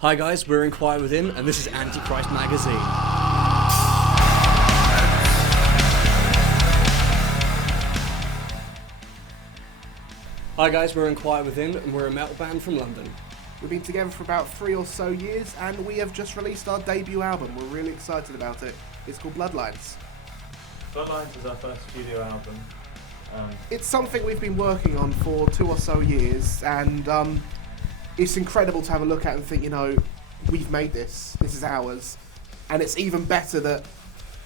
Hi guys, we're Enquire Within, and this is Antichrist magazine. Hi guys, we're Enquire Within, and we're a metal band from London. We've been together for about 3 or so years, and we have just released our debut album. We're really excited about it. It's called Bloodlines. Bloodlines is our first studio album. It's something we've been working on for 2 or so years, and it's incredible to have a look at and think, you know, we've made this. This is ours. And it's even better that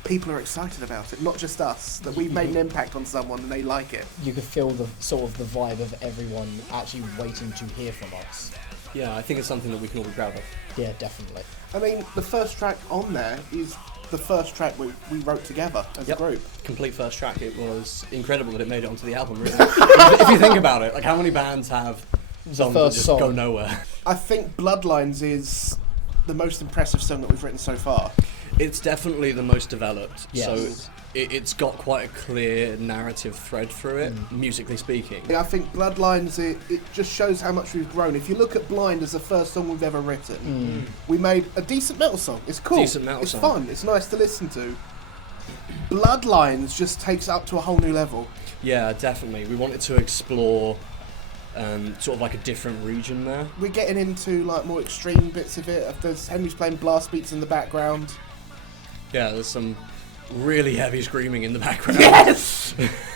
people are excited about it, not just us, that we've made an impact on someone and they like it. You could feel the sort of the vibe of everyone actually waiting to hear from us. Yeah, I think it's something that we can all be proud of. Yeah, definitely. I mean, the first track on there is the first track we wrote together as a group. Complete first track. It was incredible that it made it onto the album, really. If you think about it, like how many bands have songs that just go nowhere? I think Bloodlines is the most impressive song that we've written so far. It's definitely the most developed, Yes. so it's got quite a clear narrative thread through it, musically speaking. I think Bloodlines, it just shows how much we've grown. If you look at Blind as the first song we've ever written, we made a decent metal song. It's cool, Decent metal it's song. fun, it's nice to listen to. Bloodlines just takes it up to a whole new level. Yeah, definitely. We wanted to explore sort of like a different region there. We're getting into like more extreme bits of it. There's Henry's playing blast beats in the background. Yeah, there's some really heavy screaming in the background. Yes!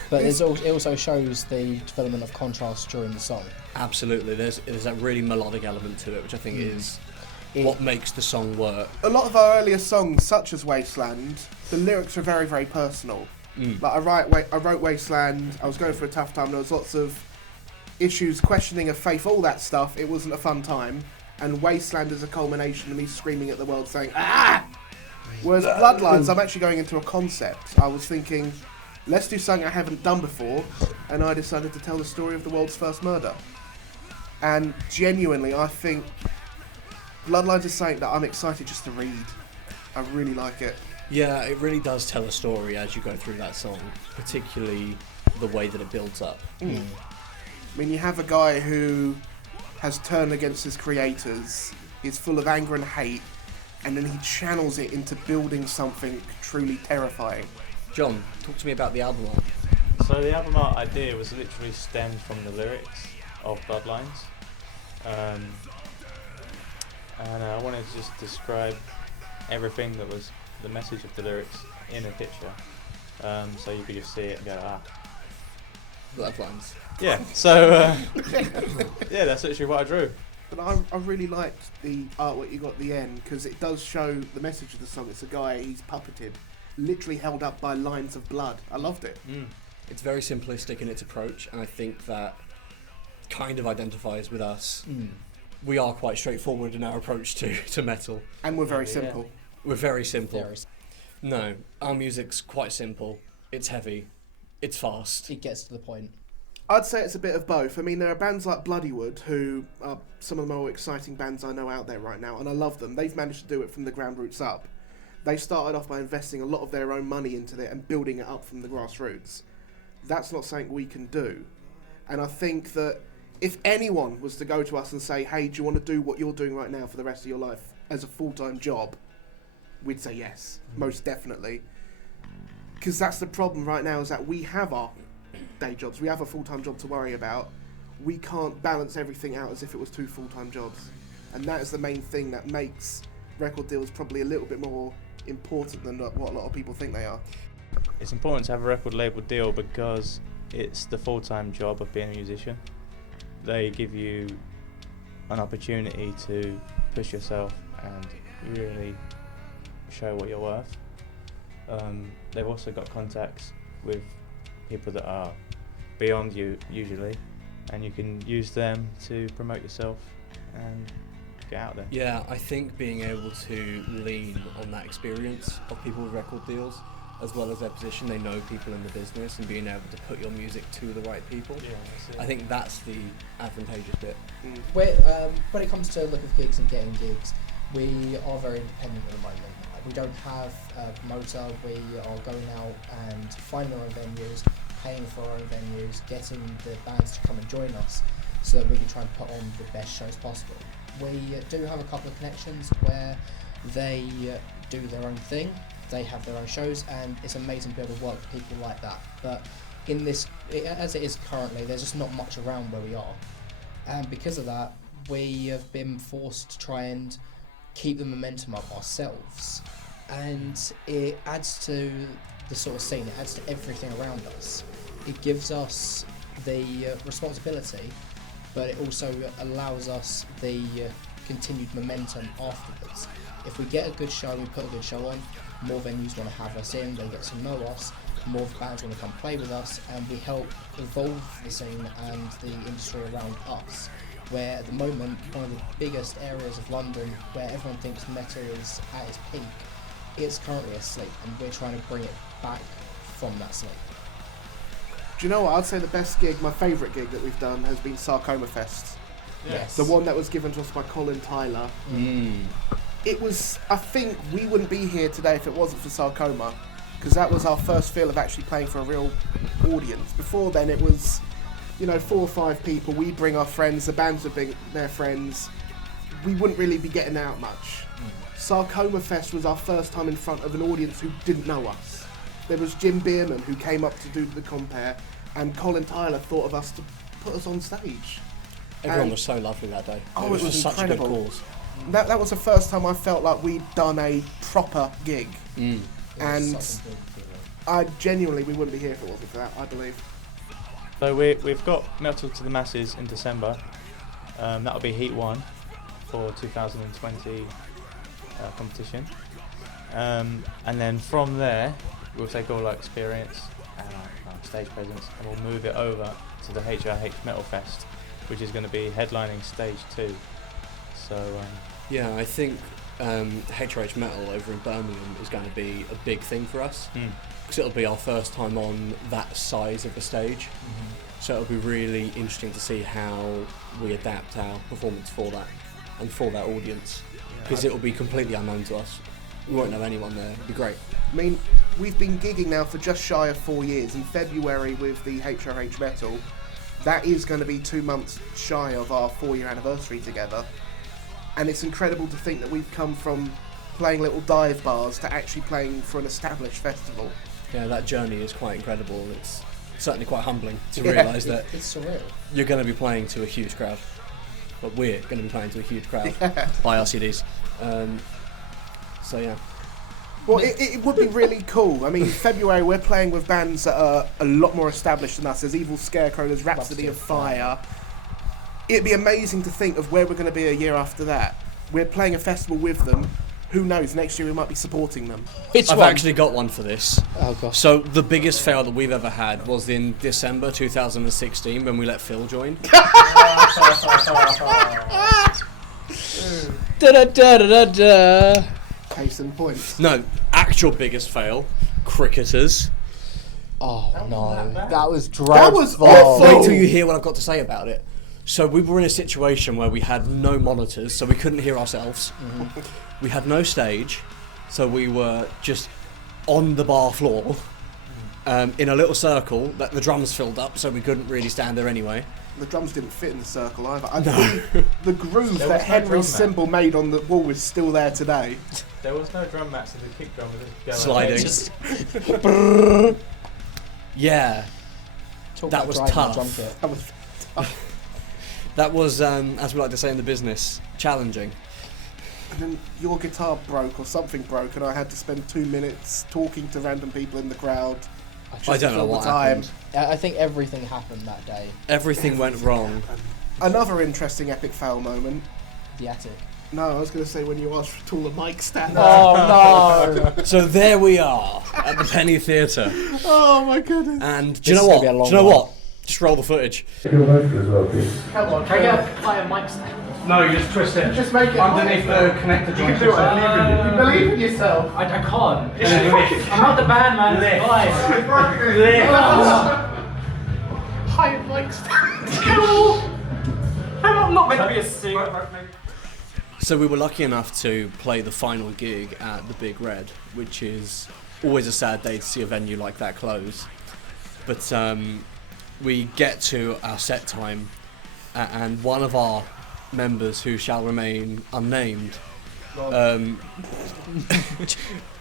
But it also shows the development of contrast during the song. Absolutely. There's that really melodic element to it, which I think is what makes the song work. A lot of our earlier songs, such as Wasteland, the lyrics are very, very personal. Like I wrote Wasteland, I was going for a tough time, there was lots of issues, questioning of faith, all that stuff. It wasn't a fun time. And Wasteland is a culmination of me screaming at the world saying, ah! Whereas Bloodlines, I'm actually going into a concept. I was thinking, let's do something I haven't done before, and I decided to tell the story of the world's first murder. And genuinely, I think Bloodlines is something that I'm excited just to read. I really like it. Yeah, it really does tell a story as you go through that song, particularly the way that it builds up. I mean, you have a guy who has turned against his creators, is full of anger and hate, and then he channels it into building something truly terrifying. John, talk to me about the album art. So the album art idea was literally stemmed from the lyrics of Bloodlines. And I wanted to just describe everything that was the message of the lyrics in a picture. So you could just see it and go, ah. Bloodlines. Yeah, so yeah, that's literally what I drew. But I really liked the artwork you got at the end, because it does show the message of the song. It's a guy, he's puppeted, literally held up by lines of blood. I loved it. It's very simplistic in its approach, and I think that kind of identifies with us. We are quite straightforward in our approach to metal. And we're very simple. We're very simple. There is. No, our music's quite simple. It's heavy. It's fast. It gets to the point. I'd say it's a bit of both. I mean, there are bands like Bloodywood, who are some of the more exciting bands I know out there right now, and I love them. They've managed to do it from the ground roots up. They started off by investing a lot of their own money into it and building it up from the grassroots. That's not something we can do. And I think that if anyone was to go to us and say, hey, do you want to do what you're doing right now for the rest of your life as a full-time job? We'd say yes, most definitely. Because that's the problem right now, is that we have our day jobs. We have a full-time job to worry about. We can't balance everything out as if it was 2 full-time jobs. And that is the main thing that makes record deals probably a little bit more important than what a lot of people think they are. It's important to have a record label deal because it's the full-time job of being a musician. They give you an opportunity to push yourself and really show what you're worth. They've also got contacts with people that are beyond you usually, and you can use them to promote yourself and get out there. Yeah, I think being able to lean on that experience of people with record deals, as well as their position, they know people in the business, and being able to put your music to the right people. Yeah, that's it. I think that's the advantageous bit. When it comes to looking for gigs and getting gigs, we are very independent at the moment. We don't have a promoter. We are going out and finding our own venues, paying for our own venues, getting the bands to come and join us so that we can try and put on the best shows possible. We do have a couple of connections where they do their own thing, they have their own shows, and it's amazing to be able to work with people like that. But in this, as it is currently, there's just not much around where we are. And because of that, we have been forced to try and keep the momentum up ourselves. And it adds to the sort of scene, it adds to everything around us. It gives us the responsibility, but it also allows us the continued momentum afterwards. If we get a good show, we put a good show on, more venues want to have us in, they get to know us, more bands want to come play with us, and we help evolve the scene and the industry around us. Where at the moment, one of the biggest areas of London where everyone thinks metal is at its peak, it's currently asleep, and we're trying to bring it back from that sleep. Do you know what? I'd say the best gig, my favourite gig that we've done, has been Sarcoma Fest. Yes. The one that was given to us by Colin Tyler. It was, I think we wouldn't be here today if it wasn't for Sarcoma, because that was our first feel of actually playing for a real audience. Before then it was, 4 or 5 people, we'd bring our friends, the bands would bring their friends, we wouldn't really be getting out much. Sarcoma Fest was our first time in front of an audience who didn't know us. There was Jim Bierman who came up to do the compare, and Colin Tyler thought of us to put us on stage. Everyone was so lovely that day. Oh, it was just incredible. such a good cause. That was the first time I felt like we'd done a proper gig. And I genuinely, we wouldn't be here if it wasn't for that, I believe. So we've got Metal to the Masses in December. That'll be Heat 1 for 2020 competition. And then from there, we'll take all our experience and our stage presence, and we'll move it over to the HRH Metal Fest, which is going to be headlining stage 2. So yeah, I think HRH Metal over in Birmingham is going to be a big thing for us, because it'll be our first time on that size of a stage. So it'll be really interesting to see how we adapt our performance for that and for that audience, because it will be completely unknown to us. We won't know anyone there. It'll be great. I mean, we've been gigging now for just shy of 4 years. In February with the HRH Metal, that is going to be 2 months shy of our 4-year anniversary together. And it's incredible to think that we've come from playing little dive bars to actually playing for an established festival. Yeah, that journey is quite incredible. It's certainly quite humbling to realise that It's surreal. you're going to be playing to a huge crowd, but we're going to be playing to a huge crowd by our CDs. So yeah. Well, it would be really cool. I mean, February we're playing with bands that are a lot more established than us. There's Evil Scarecrow, there's Rhapsody of Fire. It'd be amazing to think of where we're going to be a year after that. We're playing a festival with them. Who knows, next year we might be supporting them. I've actually got one for this. Oh gosh. So the biggest fail that we've ever had was in December 2016 when we let Phil join. Case in point. No, actual biggest fail, cricketers. Oh no, that was dreadful. That was awful. Wait till you hear what I've got to say about it. So we were in a situation where we had no monitors, so we couldn't hear ourselves. We had no stage, so we were just on the bar floor in a little circle that the drums filled up, so we couldn't really stand there anyway. The drums didn't fit in the circle either. The groove that Henry Symbol made on the wall is still there today. there was no drum mats, so the kick drum was just going Sliding. Yeah, Talk that about was driving tough. a drum kit. That was that was, as we like to say in the business, challenging. And then your guitar broke or something broke, and I had to spend 2 minutes talking to random people in the crowd. I don't know what happened. I think everything happened that day. Everything went wrong. Another interesting epic fail moment. The attic. No, I was going to say when you asked for a taller mic stand. Oh no! So there we are at the Penny Theatre. Oh my goodness. And do you This know is what? gonna be a Do you long know one. what? Just roll the footage. Come on. Can I get a higher mic stand? No, you just twist it. Just make it underneath higher. the connector You joint. can do it. I believe in you. You believe in yourself. I can't. And then lift. I'm not the band, man. It's fine. Higher mic stand. I'm not meant to be a singer. So we were lucky enough to play the final gig at the Big Red, which is always a sad day to see a venue like that close. But we get to our set time, and one of our members who shall remain unnamed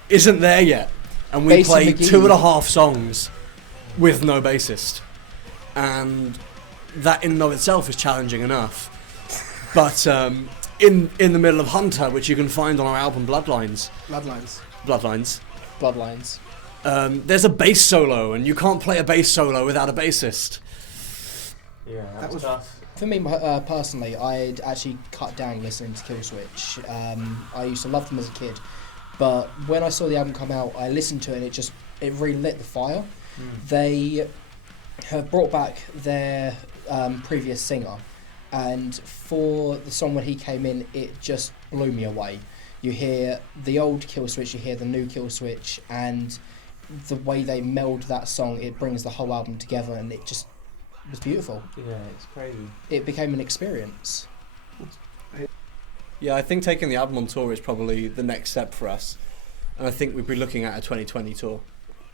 isn't there yet, and we Bass played McGee. 2.5 songs with no bassist, and that in and of itself is challenging enough. But in the middle of Hunter, which you can find on our album Bloodlines, there's a bass solo, and you can't play a bass solo without a bassist. Yeah, That was tough. For me personally, I'd actually cut down listening to Killswitch. I used to love them as a kid, but when I saw the album come out, I listened to it and it really lit the fire. They have brought back their previous singer, and for the song when he came in, it just blew me away. You hear the old Killswitch, you hear the new Killswitch, and the way they meld that song, it brings the whole album together, and it just was beautiful. Yeah, it's crazy. It became an experience. Yeah, I think taking the album on tour is probably the next step for us, and I think we'd be looking at a 2020 tour.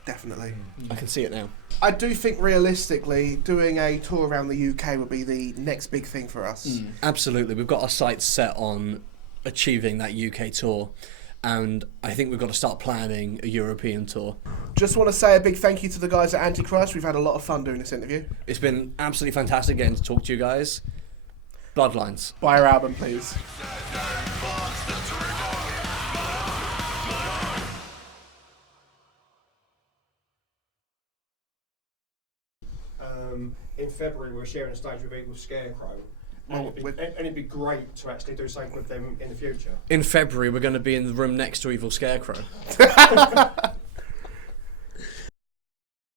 Definitely. I can see it now. I do think realistically, doing a tour around the UK would be the next big thing for us. Absolutely, we've got our sights set on achieving that UK tour, and I think we've got to start planning a European tour. Just want to say a big thank you to the guys at Antichrist. We've had a lot of fun doing this interview. It's been absolutely fantastic getting to talk to you guys. Bloodlines. Buy our album, please. In February, we're sharing a stage with Evil Scarecrow. And it'd be great to actually do something with them in the future. In February, we're going to be in the room next to Evil Scarecrow.